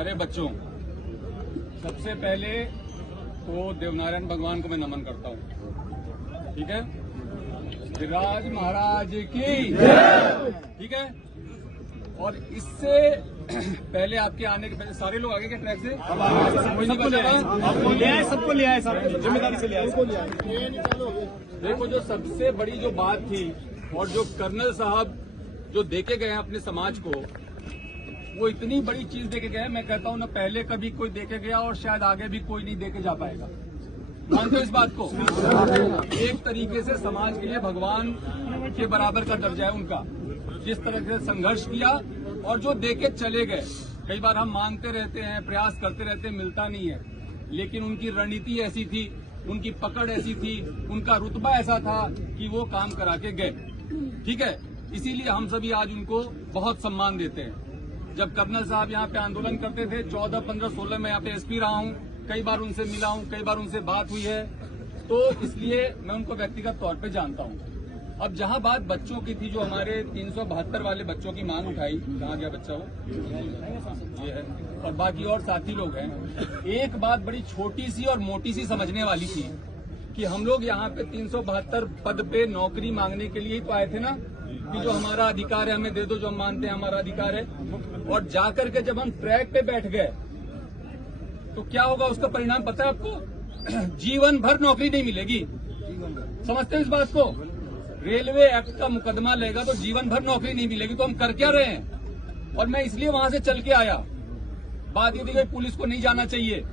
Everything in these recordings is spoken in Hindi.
प्यारे बच्चों, सबसे पहले तो देवनारायण भगवान को मैं नमन करता हूँ। ठीक है, गिरिराज महाराज की, ठीक है। और इससे पहले आपके आने के पहले सारे लोग आगे के ट्रैक से सबको ले आए, जिम्मेदारी से ले आए। देखो, जो सबसे बड़ी जो बात थी और जो कर्नल साहब जो देके गए हैं अपने समाज को, वो इतनी बड़ी चीज देके गए, मैं कहता हूँ ना पहले कभी कोई देके गया और शायद आगे भी कोई नहीं देके जा पाएगा। मानते हो इस बात को? एक तरीके से समाज के लिए भगवान के बराबर का दर्जा है उनका, जिस तरह से संघर्ष किया और जो देके चले गए। कई बार हम मांगते रहते हैं, प्रयास करते रहते हैं, मिलता नहीं है, लेकिन उनकी रणनीति ऐसी थी, उनकी पकड़ ऐसी थी, उनका रुतबा ऐसा था कि वो काम करा के गए। ठीक है, इसीलिए हम सभी आज उनको बहुत सम्मान देते हैं। जब कर्नल साहब यहाँ पे आंदोलन करते थे 14, 15, 16 में यहाँ पे एसपी रहा हूँ, कई बार उनसे मिला हूँ, कई बार उनसे बात हुई है, तो इसलिए मैं उनको व्यक्तिगत तौर पे जानता हूँ। अब जहाँ बात बच्चों की थी, जो हमारे 372 वाले बच्चों की मांग उठाई, कहाँ गया बच्चा वो, ये है, और बाकी और साथी लोग हैं। एक बात बड़ी छोटी सी और मोटी सी समझने वाली थी कि हम लोग यहाँ पे 372 पद पे नौकरी मांगने के लिए ही तो आए थे ना, कि जो हमारा अधिकार है हमें दे दो, जो हम मानते हैं हमारा अधिकार है। और जाकर के जब हम ट्रैक पे बैठ गए तो क्या होगा, उसका परिणाम पता है आपको? जीवन भर नौकरी नहीं मिलेगी। समझते हैं इस बात को? रेलवे एक्ट का मुकदमा लेगा तो जीवन भर नौकरी नहीं मिलेगी। तो हम कर क्या रहे हैं? और मैं इसलिए वहां से चल के आया। बात ये थी कि पुलिस को नहीं जाना चाहिए,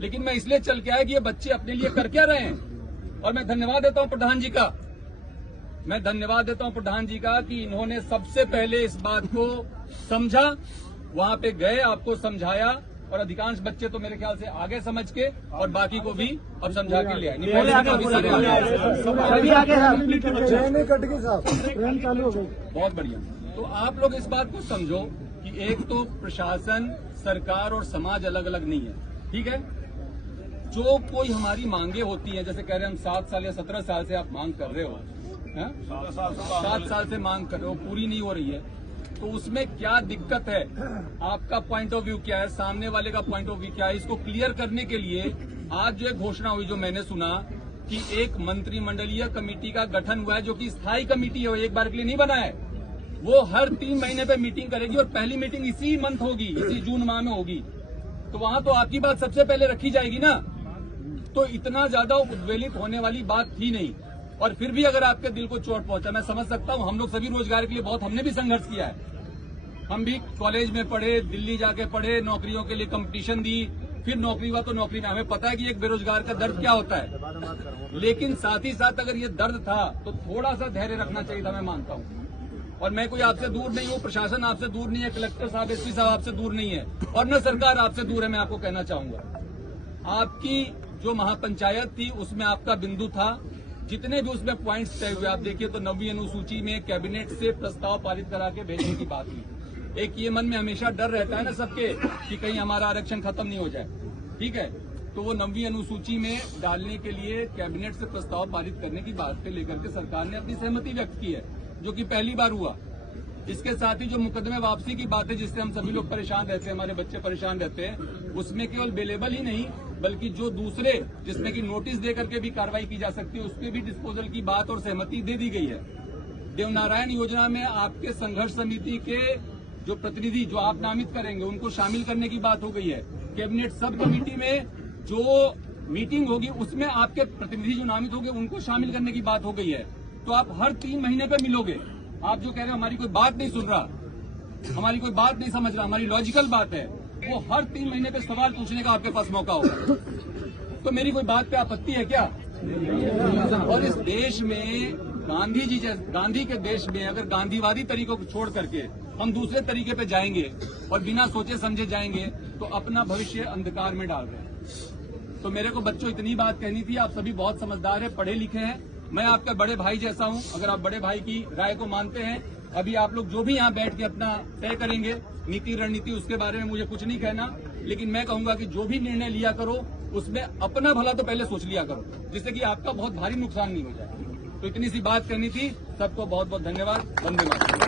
लेकिन मैं इसलिए चल के आया कि ये बच्चे अपने लिए कर क्या रहे हैं। और मैं धन्यवाद देता हूं प्रधान जी का, मैं धन्यवाद देता हूं प्रधान जी का कि इन्होंने सबसे पहले इस बात को समझा, वहां पे गए, आपको समझाया, और अधिकांश बच्चे तो मेरे ख्याल से आगे समझ के और बाकी को भी अब समझा के ले आए। बहुत बढ़िया। तो आप लोग इस बात को समझो कि एक तो प्रशासन, सरकार और समाज अलग अलग नहीं है। ठीक है, जो कोई हमारी मांगे होती हैं, जैसे कह रहे हैं हम 7 साल या 17 साल से आप मांग कर रहे हो, 7 साल से मांग कर रहे हो, पूरी नहीं हो रही है, तो उसमें क्या दिक्कत है? आपका पॉइंट ऑफ व्यू क्या है, सामने वाले का पॉइंट ऑफ व्यू क्या है? इसको क्लियर करने के लिए आज जो एक घोषणा हुई, जो मैंने सुना कि एक मंत्रिमंडलीय कमेटी का गठन हुआ है, जो कि स्थायी कमेटी है, वो एक बार के लिए नहीं बना है। वो हर 3 महीने पे मीटिंग करेगी और पहली मीटिंग इसी मंथ होगी, इसी जून माह में होगी। तो वहां तो आपकी बात सबसे पहले रखी जाएगी ना। तो इतना ज्यादा उद्वेलित होने वाली बात थी नहीं। और फिर भी अगर आपके दिल को चोट पहुंचा, मैं समझ सकता हूं, हम लोग सभी रोजगार के लिए बहुत, हमने भी संघर्ष किया है। हम भी कॉलेज में पढ़े, दिल्ली जाके पढ़े, नौकरियों के लिए कंपटीशन दी, फिर नौकरी हुआ तो नौकरी में, हमें पता है कि एक बेरोजगार का दर्द क्या होता है। लेकिन साथ ही साथ अगर ये दर्द था तो थोड़ा सा धैर्य रखना चाहिए था, मैं मानता हूं। और मैं कोई आपसे दूर नहीं हूं, प्रशासन आपसे दूर नहीं है, कलेक्टर साहब, एसपी साहब आपसे दूर नहीं है, और न सरकार आपसे दूर है। मैं आपको कहना चाहूंगा, आपकी जो महापंचायत थी उसमें आपका बिंदु था, जितने भी उसमें पॉइंट्स तय हुए, आप देखिए तो 9वीं अनुसूची में कैबिनेट से प्रस्ताव पारित करा के भेजने की बात हुई। एक ये मन में हमेशा डर रहता है ना सबके कि कहीं हमारा आरक्षण खत्म नहीं हो जाए। ठीक है, तो वो 9वीं अनुसूची में डालने के लिए कैबिनेट से प्रस्ताव पारित करने की बात पे लेकर के सरकार ने अपनी सहमति व्यक्त की है, जो कि पहली बार हुआ। इसके साथ ही जो मुकदमे वापसी की बात है, जिससे हम सभी लोग परेशान रहते हैं, हमारे बच्चे परेशान रहते हैं, उसमें केवल बेलेबल ही नहीं बल्कि जो दूसरे, जिसमें कि नोटिस देकर के भी कार्रवाई की जा सकती है, उसके भी डिस्पोजल की बात और सहमति दे दी गई है। देवनारायण योजना में आपके संघर्ष समिति के जो प्रतिनिधि जो आप नामित करेंगे, उनको शामिल करने की बात हो गई है। कैबिनेट सब कमेटी में जो मीटिंग होगी उसमें आपके प्रतिनिधि जो नामित होंगे उनको शामिल करने की बात हो गई है। तो आप हर 3 महीने पे मिलोगे। आप जो कह रहे हो हमारी कोई बात नहीं सुन रहा, हमारी कोई बात नहीं समझ रहा, हमारी लॉजिकल बात है, वो हर 3 महीने पे सवाल पूछने का आपके पास मौका होगा। तो मेरी कोई बात पे आपत्ति है क्या? और इस देश में गांधी के देश में अगर गांधीवादी तरीकों को छोड़ करके हम दूसरे तरीके पे जाएंगे और बिना सोचे समझे जाएंगे तो अपना भविष्य अंधकार में डाल रहे हैं। तो मेरे को बच्चों इतनी बात कहनी थी। आप सभी बहुत समझदार हैं, पढ़े लिखे हैं, मैं आपका बड़े भाई जैसा हूं। अगर आप बड़े भाई की राय को मानते हैं, अभी आप लोग जो भी यहाँ बैठ के अपना तय करेंगे नीति रणनीति, उसके बारे में मुझे कुछ नहीं कहना, लेकिन मैं कहूंगा कि जो भी निर्णय लिया करो उसमें अपना भला तो पहले सोच लिया करो, जिससे कि आपका बहुत भारी नुकसान नहीं हो जाए। तो इतनी सी बात करनी थी। सबको बहुत बहुत धन्यवाद। वंदे मातरम।